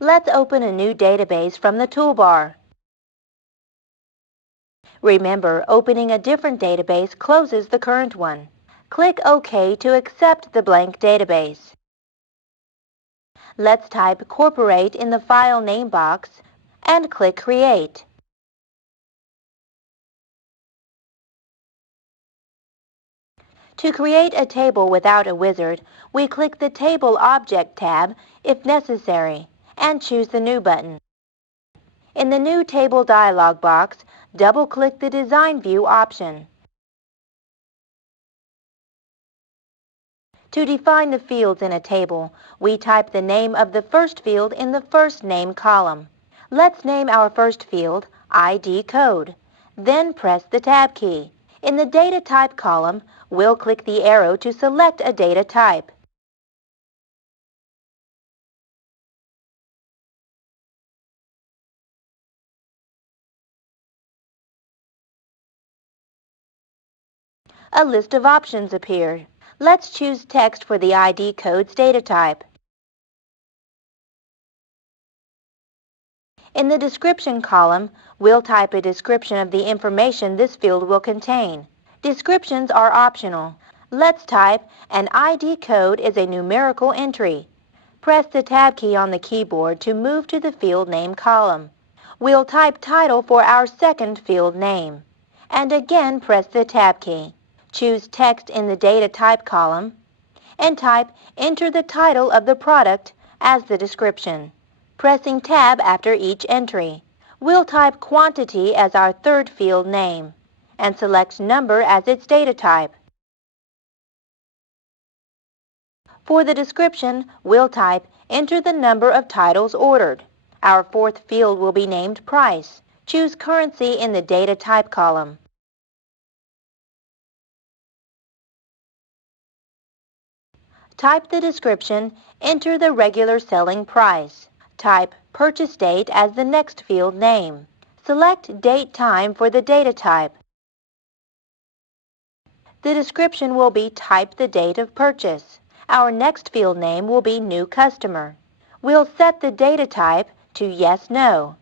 Let's open a new database from the toolbar. Remember, opening a different database closes the current one. Click OK to accept the blank database. Let's type Corporate in the File Name box and click Create. To create a table without a wizard, we click the Table Object tab if necessary and choose the New button. In the New Table dialog box, double-click the Design View option. To define the fields in a table, we type the name of the first field in the First Name column. Let's name our first field ID Code. Then press the Tab key. In the Data Type column, we'll click the arrow to select a data type. A list of options appeared. Let's choose text for the ID code's data type. In the Description column, we'll type a description of the information this field will contain. Descriptions are optional. Let's type, an ID code is a numerical entry. Press the Tab key on the keyboard to move to the Field Name column. We'll type title for our second field name. And again press the Tab key. Choose Text in the Data Type column and type Enter the title of the product as the description, pressing Tab after each entry. We'll type Quantity as our third field name and select Number as its data type. For the description, we'll type Enter the number of titles ordered. Our fourth field will be named Price. Choose Currency in the Data Type column. Type the description, enter the regular selling price. Type Purchase Date as the next field name. Select Date Time for the data type. The description will be Type the date of purchase. Our next field name will be New Customer. We'll set the data type to Yes, No.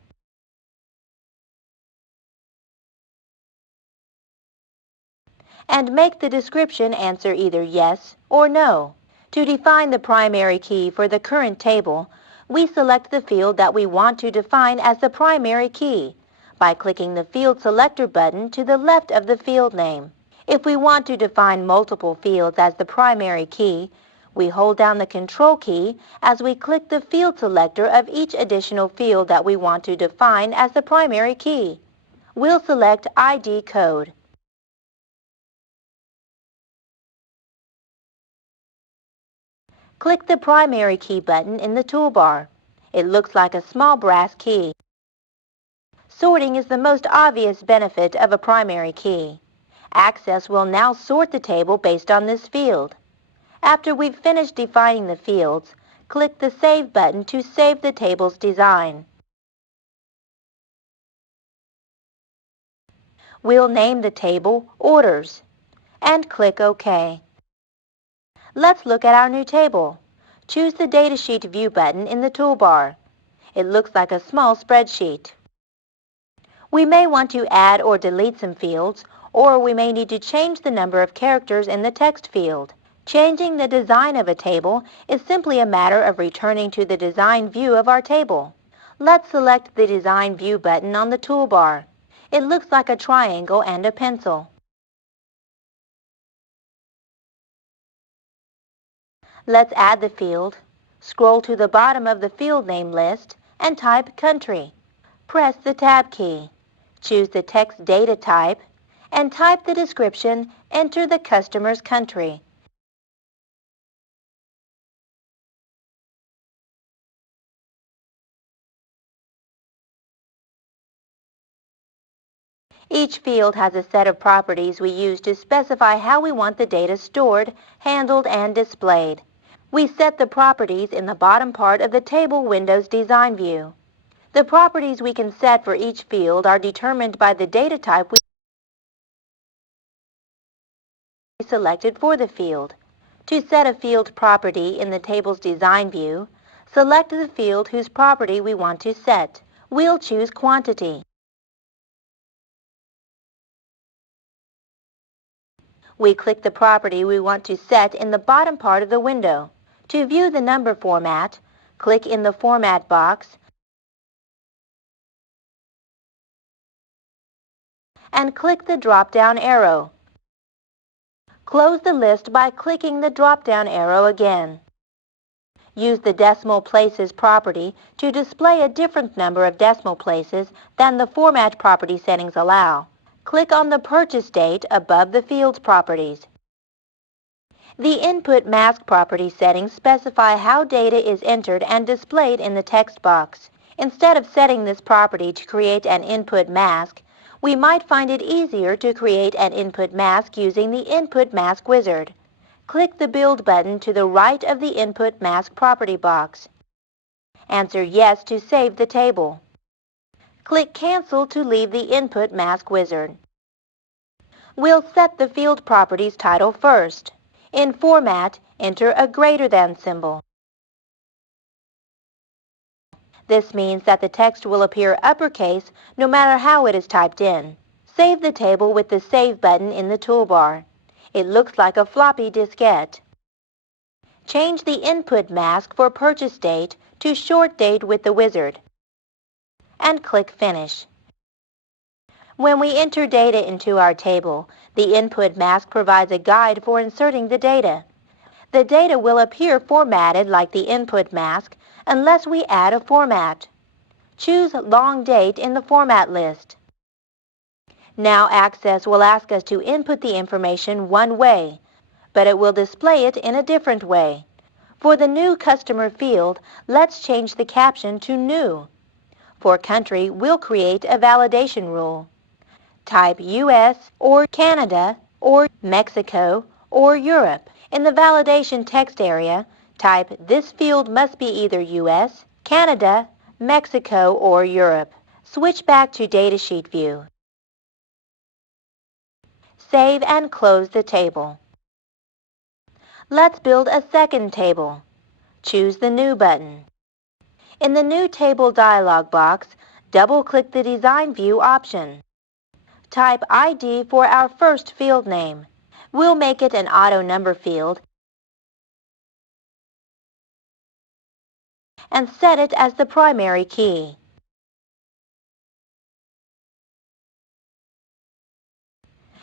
And make the description answer either Yes or No. To define the primary key for the current table, we select the field that we want to define as the primary key by clicking the Field Selector button to the left of the field name. If we want to define multiple fields as the primary key, we hold down the Control key as we click the field selector of each additional field that we want to define as the primary key. We'll select ID Code. Click the Primary Key button in the toolbar. It looks like a small brass key. Sorting is the most obvious benefit of a primary key. Access will now sort the table based on this field. After we've finished defining the fields, click the Save button to save the table's design. We'll name the table Orders and click OK. Let's look at our new table. Choose the Datasheet View button in the toolbar. It looks like a small spreadsheet. We may want to add or delete some fields, or we may need to change the number of characters in the text field. Changing the design of a table is simply a matter of returning to the design view of our table. Let's select the Design View button on the toolbar. It looks like a triangle and a pencil. Let's add the field. Scroll to the bottom of the field name list and type Country. Press the Tab key. Choose the text data type and type the description, enter the customer's country. Each field has a set of properties we use to specify how we want the data stored, handled, and displayed. We set the properties in the bottom part of the table window's design view. The properties we can set for each field are determined by the data type we selected for the field. To set a field property in the table's design view, Select the field whose property we want to set. We'll choose quantity. We click the property we want to set in the bottom part of the window. To view the number format, click in the Format box and click the drop-down arrow. Close the list by clicking the drop-down arrow again. Use the decimal places property to display a different number of decimal places than the format property settings allow. Click on the purchase date above the field's properties. The input mask property settings specify how data is entered and displayed in the text box. Instead of setting this property to create an input mask, we might find it easier to create an input mask using the Input Mask wizard. Click the Build button to the right of the Input Mask property box. Answer Yes to save the table. Click Cancel to leave the Input Mask wizard. We'll set the field properties title first. In Format, enter a greater than symbol. This means that the text will appear uppercase no matter how it is typed in. Save the table with the Save button in the toolbar. It looks like a floppy diskette. Change the input mask for purchase date to short date with the wizard, and click Finish. When we enter data into our table, the input mask provides a guide for inserting the data. The data will appear formatted like the input mask unless we add a format. Choose Long Date in the Format list. Now Access will ask us to input the information one way, but it will display it in a different way. For the New Customer field, let's change the caption to New. For Country, we'll create a validation rule. Type US or Canada or Mexico or Europe. In the validation text area, type this field must be either US, Canada, Mexico, or Europe. Switch back to Datasheet view. Save and close the table. Let's build a second table. Choose the New button. In the New Table dialog box, double-click the Design View option. Type ID for our first field name. We'll make it an auto number field and set it as the primary key.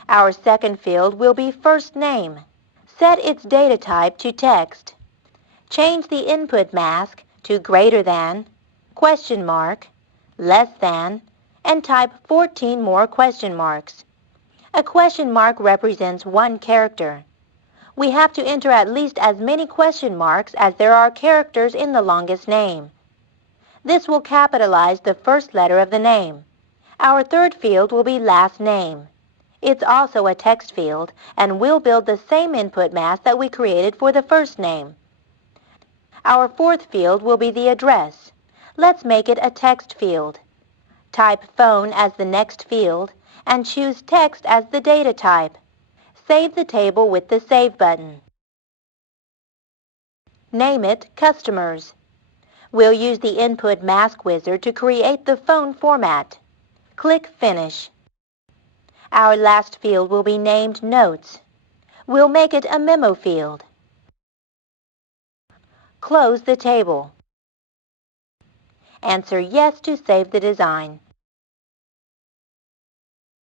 Our second field will be first name. Set its data type to text. Change the input mask to greater than, question mark, less than, and type 14 more question marks. A question mark represents one character. We have to enter at least as many question marks as there are characters in the longest name. This will capitalize the first letter of the name. Our third field will be last name. It's also a text field, and we'll build the same input mask that we created for the first name. Our fourth field will be the address. Let's make it a text field. Type phone as the next field and choose text as the data type. Save the table with the Save button. Name it Customers. We'll use the Input Mask wizard to create the phone format. Click Finish. Our last field will be named Notes. We'll make it a memo field. Close the table. Answer Yes to save the design.